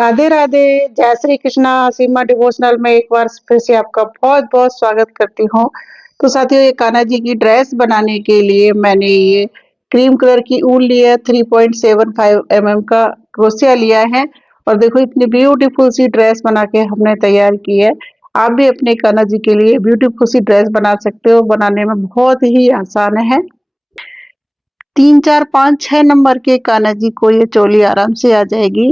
राधे राधे, जय श्री कृष्णा। सीमा डिवोशनल में एक बार फिर से आपका बहुत-बहुत स्वागत करती हूँ। तो साथियों, ये कान्हा जी की ड्रेस बनाने के लिए मैंने ये क्रीम कलर की ऊन ली है, 3.75 का क्रोशिया लिया है और देखो इतनी ब्यूटीफुल सी ड्रेस बना के हमने तैयार की है। आप भी अपने कान्हा जी के लिए ब्यूटीफुल सी ड्रेस बना सकते हो, बनाने में बहुत ही आसान है। 3, 4, 5, 6 नंबर के कान्हा जी को ये चोली आराम से आ जाएगी।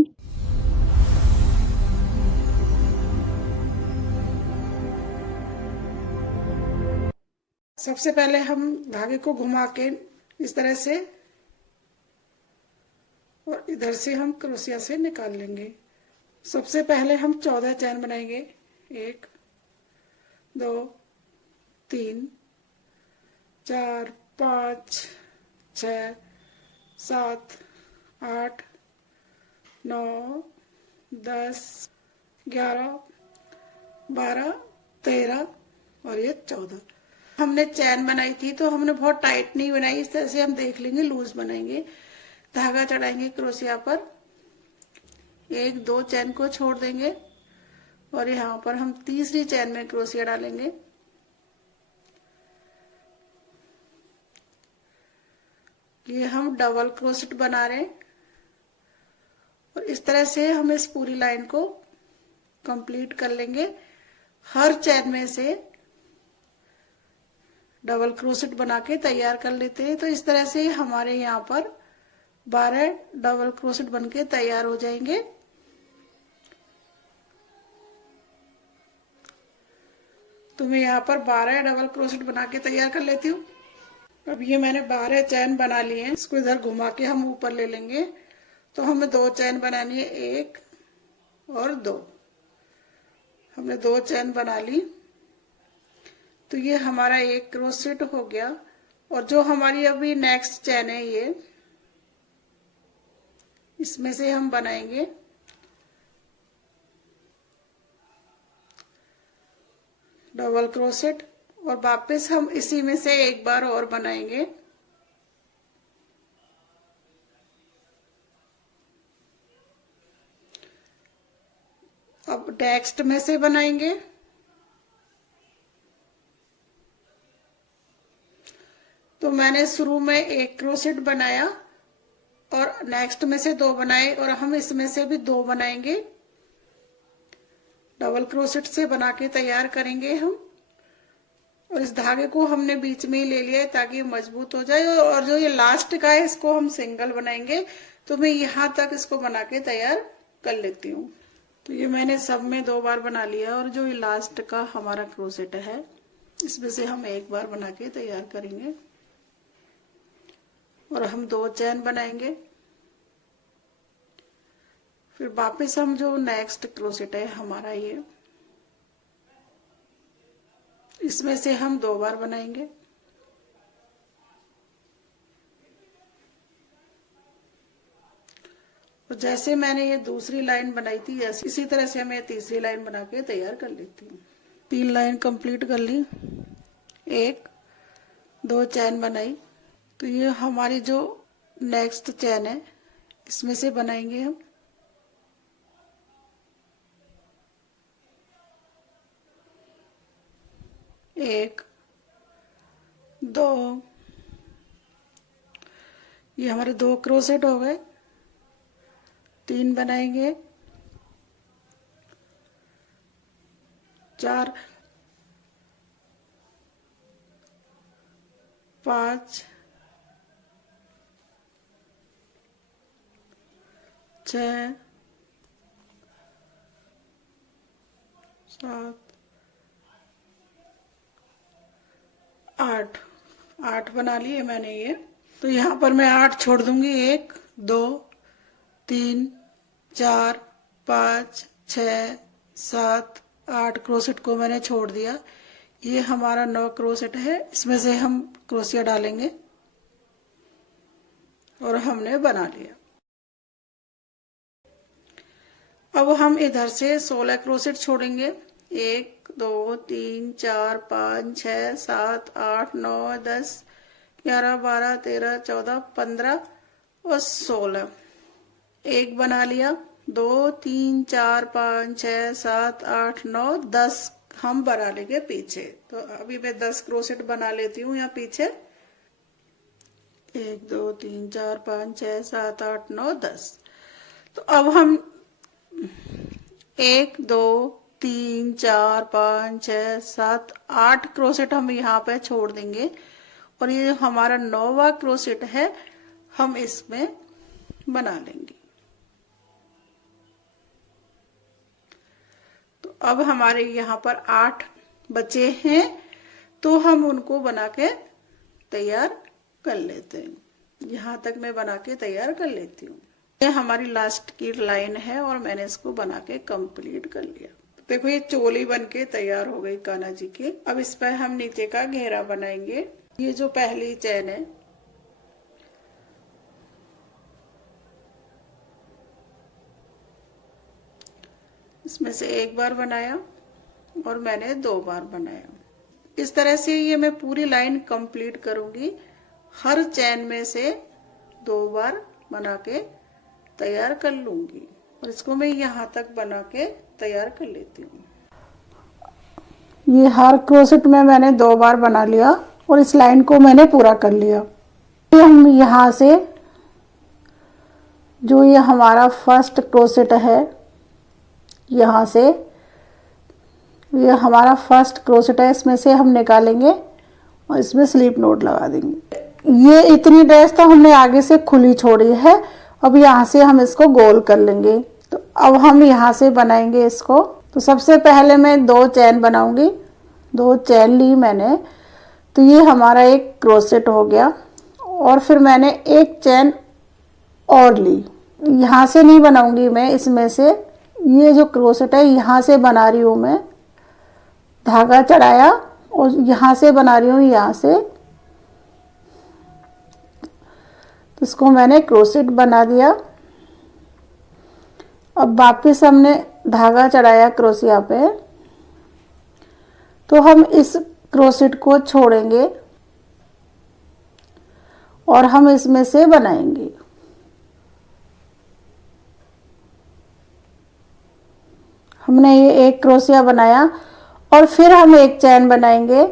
सबसे पहले हम धागे को घुमा के इस तरह से और इधर से हम क्रोशिया से निकाल लेंगे। सबसे पहले हम 14 चैन बनाएंगे। 1 2 3 4 5 6 7 8 9 10 11 12 13 और ये 14। हमने चैन बनाई थी तो हमने बहुत टाइट नहीं बनाई, इस तरह से हम देख लेंगे, लूज बनाएंगे। धागा चढ़ाएंगे क्रोशिया पर, 1 2 चैन को छोड़ देंगे और यहाँ पर हम तीसरी चैन में क्रोशिया डालेंगे। ये हम डबल क्रोशेट बना रहे हैं और इस तरह से हम इस पूरी लाइन को कंप्लीट कर लेंगे। हर चैन में से डबल क्रोशेट बना के तैयार कर लेते हैं। तो इस तरह से हमारे यहाँ पर 12 डबल क्रोशेट बन के तैयार हो जाएंगे। तो मैं यहाँ पर 12 डबल क्रोशेट बना के तैयार कर लेती हूँ। अब ये मैंने 12 चैन बना लिए हैं, इसको इधर घुमा के हम ऊपर ले लेंगे। तो हमें 2 चैन बनानी है, 1 और 2। हमने 2 चैन बना ली। तो ये हमारा एक क्रोशेट हो गया और जो हमारी अभी नेक्स्ट चैन है ये इसमें से हम बनाएंगे डबल क्रोशेट और वापस हम इसी में से एक बार और बनाएंगे। अब नेक्स्ट में से बनाएंगे। तो मैंने शुरू में 1 क्रोशेट बनाया और नेक्स्ट में से 2 बनाए और हम इसमें से भी 2 बनाएंगे। डबल क्रोशेट से बना के तैयार करेंगे हम। और इस धागे को हमने बीच में ही ले लिया है ताकि मजबूत हो जाए। और जो ये लास्ट का है इसको हम सिंगल बनाएंगे। तो मैं यहाँ तक इसको बना के तैयार कर लेती हूँ। तो ये मैंने सब में 2 बार बना लिया और जो ये लास्ट का हमारा क्रोशेट है इसमें से हम 1 बार बना के तैयार करेंगे और हम 2 चैन बनाएंगे। फिर वापस हम जो नेक्स्ट क्रोशेट है हमारा ये इसमें से हम 2 बार बनाएंगे। और जैसे मैंने ये दूसरी लाइन बनाई थी इसी तरह से मैं तीसरी लाइन बना के तैयार कर लेती हूँ। 3 लाइन कंप्लीट कर ली, 1 2 चैन बनाई। तो ये हमारी जो नेक्स्ट चैन है इसमें से बनाएंगे हम। एक 2 ये हमारे 2 क्रोशेट हो गए। 3 बनाएंगे, 4 5 6 7 8 बना लिए मैंने ये। तो यहाँ पर मैं 8 छोड़ दूंगी, 1 2 3 4 5 6 7 8 क्रोशेट को मैंने छोड़ दिया। ये हमारा 9 क्रोशेट है, इसमें से हम क्रोशिया डालेंगे और हमने बना लिया। अब हम इधर से 16 क्रोशेट छोड़ेंगे, 1 2 3 4 5 6 7 8 9 10 11 12 13 14 15 और 16 एक बना लिया, 2 3 4 5 6 7 8 9 10 हम बना लेंगे पीछे। तो अभी मैं 10 क्रोसेट बना लेती हूँ यहाँ पीछे। 1 2 3 4 5 6 7 8 9 10। तो अब हम 1 2 3 4 5 6 7 8 क्रोसेट हम यहाँ पे छोड़ देंगे और ये हमारा 9वां क्रोसेट है हम इसमें बना लेंगे। तो अब हमारे यहाँ पर 8 बचे हैं, तो हम उनको बना के तैयार कर लेते हैं। यहाँ तक मैं बना के तैयार कर लेती हूँ। ये हमारी लास्ट की लाइन है और मैंने इसको बना के कंप्लीट कर लिया। देखो ये चोली बन के तैयार हो गई कान्हा जी की। अब इस पर हम नीचे का घेरा बनाएंगे। ये जो पहली चैन है, इसमें से एक बार बनाया और मैंने 2 बार बनाया। इस तरह से ये मैं पूरी लाइन कंप्लीट करूंगी। हर चैन में से 2 बार बना के तैयार कर लूंगी और इसको मैं यहाँ तक बना के तैयार कर लेती हूँ। ये हर क्रोसेट में मैंने 2 बार बना लिया और इस लाइन को मैंने पूरा कर लिया। ये हम यहाँ से जो ये हमारा फर्स्ट क्रोसेट है, यहाँ से ये हमारा फर्स्ट क्रोसेट है, इसमें से हम निकालेंगे और इसमें स्लिप नोट लगा देंगे। ये इतनी ड्रेस तो हमने आगे से खुली छोड़ी है। अब यहाँ से हम इसको गोल कर लेंगे। तो अब हम यहाँ से बनाएंगे इसको। तो सबसे पहले मैं 2 चैन बनाऊंगी। 2 चैन ली मैंने, तो ये हमारा एक क्रोसेट हो गया। और फिर मैंने एक चैन और ली। यहाँ से नहीं बनाऊंगी मैं, इसमें से ये जो क्रोसेट है यहाँ से बना रही हूँ मैं। धागा चढ़ाया और यहाँ से बना रही हूँ, यहाँ से। तो इसको मैंने क्रोसेट बना दिया। अब वापिस हमने धागा चढ़ाया क्रोशिया पे, तो हम इस क्रोसेट को छोड़ेंगे और हम इसमें से बनाएंगे। हमने ये एक क्रोशिया बनाया और फिर हम एक चैन बनाएंगे।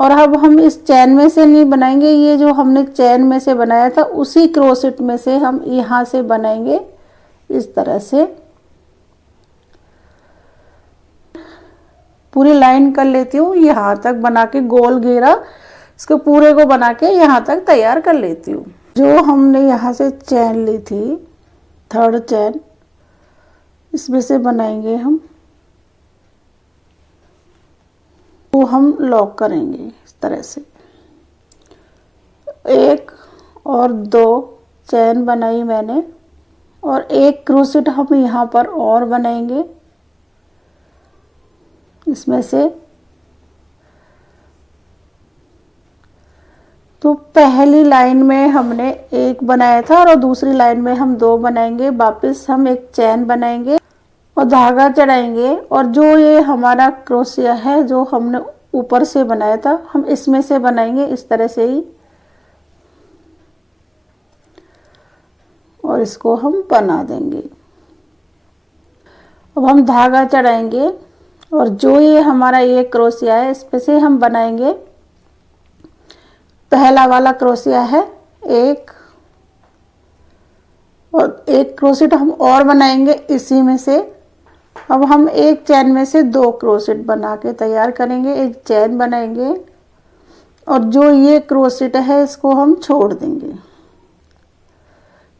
और अब हम इस चैन में से नहीं बनाएंगे, ये जो हमने चैन में से बनाया था उसी क्रोसेट में से हम यहाँ से बनाएंगे इस तरह से। पूरी लाइन कर लेती हूँ, यहाँ तक बना के गोल घेरा इसको पूरे को बना के यहाँ तक तैयार कर लेती हूँ। जो हमने यहाँ से चैन ली थी, 3rd चैन, इसमें से बनाएंगे हम। वो हम लॉक करेंगे इस तरह से। 1 और 2 चैन बनाई मैंने और एक क्रोसेट हम यहाँ पर और बनाएंगे इसमें से। तो पहली लाइन में हमने 1 बनाया था और दूसरी लाइन में हम 2 बनाएंगे। वापस हम एक चैन बनाएंगे और धागा चढ़ाएंगे और जो ये हमारा क्रोशिया है जो हमने ऊपर से बनाया था, हम इसमें से बनाएंगे इस तरह से ही और इसको हम बना देंगे। अब हम धागा चढ़ाएंगे और जो ये हमारा ये क्रोशिया है इस पे से हम बनाएंगे। पहला वाला क्रोशिया है 1 और एक क्रोसेट हम और बनाएंगे इसी में से। अब हम एक चैन में से 2 क्रोसेट बना के तैयार करेंगे, एक चैन बनाएंगे और जो ये क्रोसेट है इसको हम छोड़ देंगे।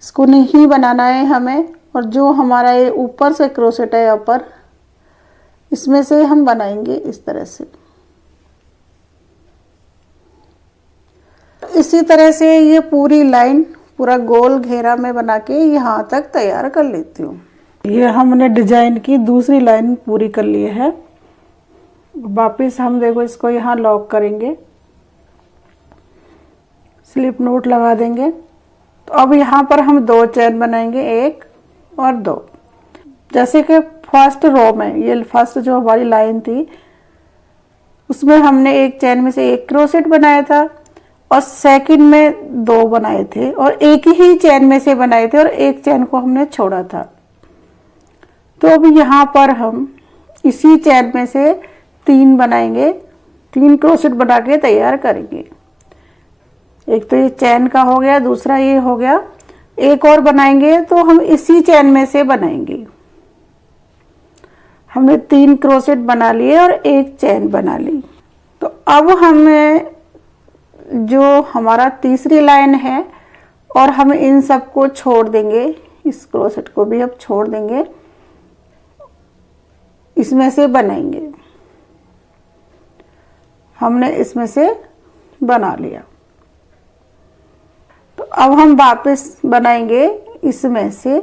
इसको नहीं बनाना है हमें। और जो हमारा ये ऊपर से क्रोसेट है ऊपर, इसमें से हम बनाएंगे इस तरह से। इसी तरह से ये पूरी लाइन पूरा गोल घेरा में बना के यहाँ तक तैयार कर लेती हूँ। ये हमने डिजाइन की दूसरी लाइन पूरी कर ली है। वापिस हम देखो इसको यहाँ लॉक करेंगे, स्लिप नोट लगा देंगे। तो अब यहाँ पर हम 2 चैन बनाएंगे, 1 और 2। जैसे कि फर्स्ट रो में ये फर्स्ट जो हमारी लाइन थी उसमें हमने एक चैन में से 1 क्रोसेट बनाया था और सेकंड में 2 बनाए थे और एक ही चैन में से बनाए थे और एक चैन को हमने छोड़ा था। तो अब यहाँ पर हम इसी चैन में से 3 बनाएंगे, 3 क्रोशेट बना के तैयार करेंगे। एक तो ये चैन का हो गया, दूसरा ये हो गया। एक और बनाएंगे तो हम इसी चैन में से बनाएंगे। हमने 3 क्रोशेट बना लिए और एक चैन बना ली। तो अब हमें जो हमारा तीसरी लाइन है, और हम इन सबको छोड़ देंगे, इस क्रोशेट को भी अब छोड़ देंगे, इसमें से बनाएंगे। हमने इसमें से बना लिया। तो अब हम वापस बनाएंगे इसमें से,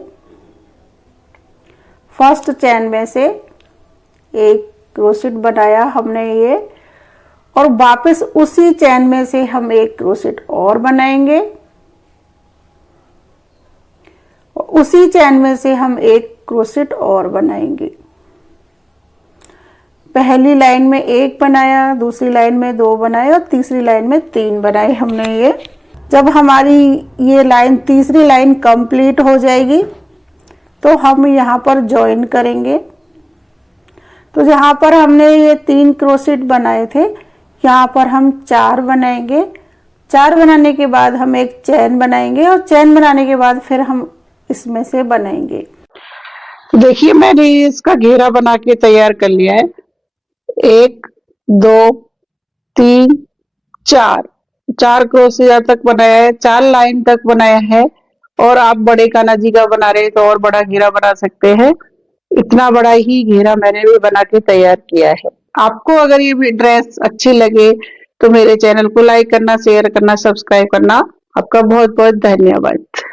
फर्स्ट चैन में से एक क्रोशेट बनाया हमने ये, और वापस उसी चैन में से हम एक क्रोशेट और बनाएंगे, उसी चैन में से हम एक क्रोशेट और बनाएंगे। पहली लाइन में 1 बनाया, दूसरी लाइन में 2 बनाए और तीसरी लाइन में 3 बनाए हमने ये। जब हमारी ये लाइन, तीसरी लाइन कंप्लीट हो जाएगी तो हम यहाँ पर ज्वाइन करेंगे। तो जहाँ पर हमने ये 3 क्रोशेट बनाए थे, यहाँ पर हम 4 बनाएंगे। 4 बनाने के बाद हम एक चैन बनाएंगे, और चैन बनाने के बाद फिर हम इसमें से बनाएंगे। देखिए मैंने इसका घेरा बना के तैयार कर लिया है। 1 2 3 4 क्रोशिया तक बनाया है, 4 लाइन तक बनाया है। और आप बड़े कान्हा जी का बना रहे हैं तो और बड़ा घेरा बना सकते हैं। इतना बड़ा ही घेरा मैंने भी बना के तैयार किया है। आपको अगर ये ड्रेस अच्छी लगे तो मेरे चैनल को लाइक करना, शेयर करना, सब्सक्राइब करना। आपका बहुत बहुत धन्यवाद।